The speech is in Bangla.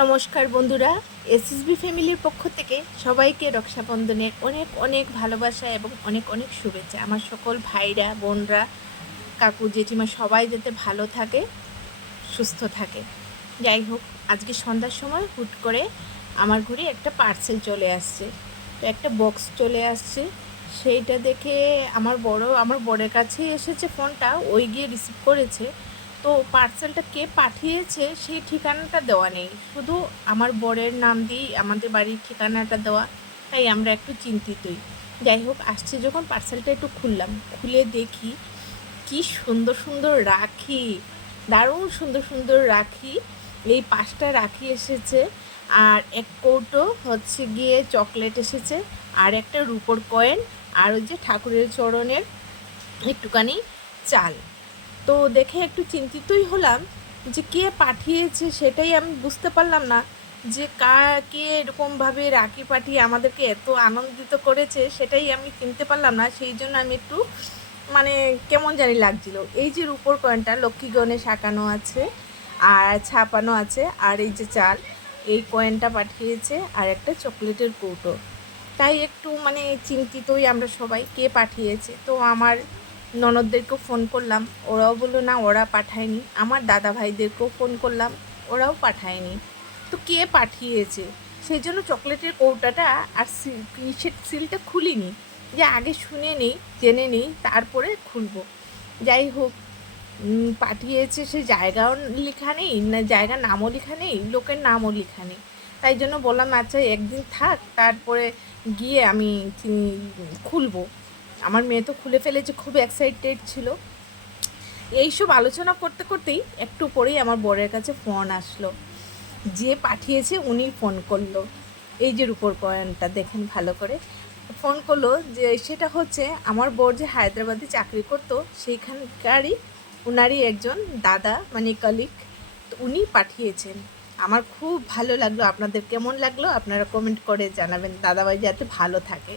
নমস্কার বন্ধুরা, এসএসবি ফ্যামিলির পক্ষ থেকে সবাইকে রক্ষাবন্ধনের অনেক অনেক ভালোবাসা এবং অনেক অনেক শুভেচ্ছা। আমার সকল ভাইরা, বোনরা, কাকু, জেঠিমা সবাই যাতে ভালো থাকে, সুস্থ থাকে। যাই হোক, আজকে সন্ধ্যার সময় হুট করে আমার ঘরে একটা পার্সেল চলে আসছে। তো একটা বক্স চলে আসছে, সেইটা দেখে আমার বরের কাছেই এসেছে ফোনটা, ওই গিয়ে রিসিভ করেছে। তো পার্সেলটা কে পাঠিয়েছে সেই ঠিকানাটা দেওয়া নেই, শুধু আমার বরের নাম দিয়েই আমাদের বাড়ির ঠিকানাটা দেওয়া। তাই আমরা একটু চিন্তিতই। যাই হোক, আসছে যখন পার্সেলটা একটু খুললাম, খুলে দেখি কি সুন্দর সুন্দর রাখি, দারুণ সুন্দর সুন্দর রাখি। এই 5টা রাখি এসেছে, আর এক কৌটো হচ্ছে গিয়ে চকলেট এসেছে, আর একটা রুপোর কয়েন, আর ওই যে ঠাকুরের চরণের একটুখানি চাল। তো দেখে একটু চিন্তিতই হলাম যে কে পাঠিয়েছে, সেটাই আমি বুঝতে পারলাম না যে কে এরকমভাবে রাখি পাঠিয়ে আমাদেরকে এত আনন্দিত করেছে, সেটাই আমি চিনতে পারলাম না। সেই জন্য আমি একটু মানে কেমন জানি লাগছিল। এই যে রুপোর কয়েনটা লক্ষ্মী গণেশ আঁকানো আছে আর ছাপানো আছে, আর এই যে চাল, এই কয়েনটা পাঠিয়েছে, আর একটা চকলেটের কৌটো। তাই একটু মানে চিন্তিতই আমরা সবাই, কে পাঠিয়েছে। তো আমার ননদদেরকেও ফোন করলাম, ওরাও বললো না ওরা পাঠায়নি। আমার দাদা ভাইদেরকেও ফোন করলাম, ওরাও পাঠায়নি। তো কে পাঠিয়েছে সেই জন্য চকলেটের কৌটাটা আর সিলটা খুলিনি, যে আগে শুনে নেই, জেনে নেই, তারপরে খুলবো। যাই হোক, পাঠিয়েছে সে জায়গাও লেখা নেই, না জায়গার নামও লেখা নেই, লোকের নামও লেখা নেই। তাই জন্য বললাম আচ্ছা একদিন থাক, তারপরে গিয়ে আমি খুলবো। আমার মেয়ে তো খুলে ফেলেছে, খুব এক্সাইটেড ছিল। এইসব আলোচনা করতে করতেই একটু পরেই আমার বরের কাছে ফোন আসলো, যে পাঠিয়েছে উনি ফোন করলো। এই যে রূপোর কয়েনটা দেখেন ভালো করে, ফোন করলো যে সেটা হচ্ছে আমার বর যে হায়দ্রাবাদে চাকরি করতো সেইখানকারই উনারই একজন দাদা, মানে কলিগ। তো উনি পাঠিয়েছেন। আমার খুব ভালো লাগলো। আপনাদের কেমন লাগলো আপনারা কমেন্ট করে জানাবেন। দাদাভাই যাতে ভালো থাকে।